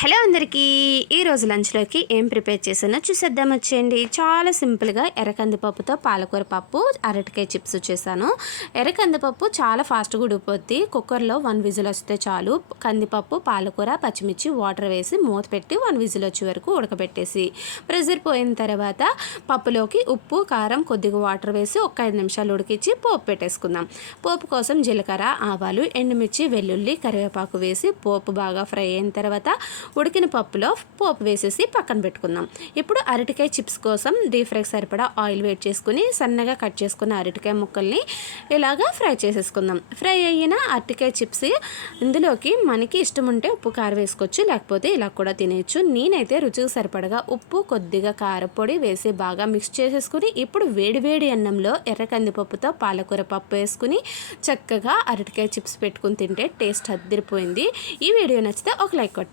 Hello అందరికీ ఈరోజు లంచ్లోకి ఏం ప్రిపేర్ చేసానో చూసేద్దాం వచ్చేయండి. చాలా సింపుల్గా ఎర్రకందిపప్పుతో పాలకూర పప్పు, అరటికాయ చిప్స్ చేశాను. ఎర్రకందిపప్పు చాలా ఫాస్ట్గా ఉడికిపోద్ది. కుక్కర్లో 1 విజిల్ వస్తే చాలు. కందిపప్పు, పాలకూర, పచ్చిమిర్చి, వాటర్ వేసి మూత పెట్టి 1 విజిల్ వచ్చే వరకు ఉడకబెట్టేసి ప్రెజర్ పోయిన తర్వాత పప్పులోకి ఉప్పు, కారం, కొద్దిగా వాటర్ వేసి ఒక 5 నిమిషాలు ఉడికించి పోపు పెట్టేసుకుందాం. పోపు కోసం జీలకర్ర, ఆవాలు, ఎండుమిర్చి, వెల్లుల్లి, కరివేపాకు వేసి పోపు బాగా ఫ్రై అయిన తర్వాత ఉడికిన పప్పులో పోపు వేసేసి పక్కన పెట్టుకుందాం. ఇప్పుడు అరటికాయ చిప్స్ కోసం డీప్ ఫ్రైకి సరిపడా ఆయిల్ వేడి చేసుకుని సన్నగా కట్ చేసుకున్న అరటికాయ ముక్కల్ని ఇలాగా ఫ్రై చేసేసుకుందాం. ఫ్రై అయిన అరటికాయ చిప్స్ ఇందులోకి మనకి ఇష్టం ఉంటే ఉప్పు కారం వేసుకోవచ్చు, లేకపోతే ఇలా కూడా తినేయచ్చు. నేనైతే రుచికి సరిపడగా ఉప్పు, కొద్దిగా కారపొడి వేసి బాగా మిక్స్ చేసేసుకుని ఇప్పుడు వేడివేడి అన్నంలో ఎర్ర కందిపప్పుతో పాలకూర పప్పు వేసుకుని చక్కగా అరటికాయ చిప్స్ పెట్టుకుని తింటే టేస్ట్ అదిరిపోయింది. ఈ వీడియో నచ్చితే ఒక లైక్ కొట్టండి.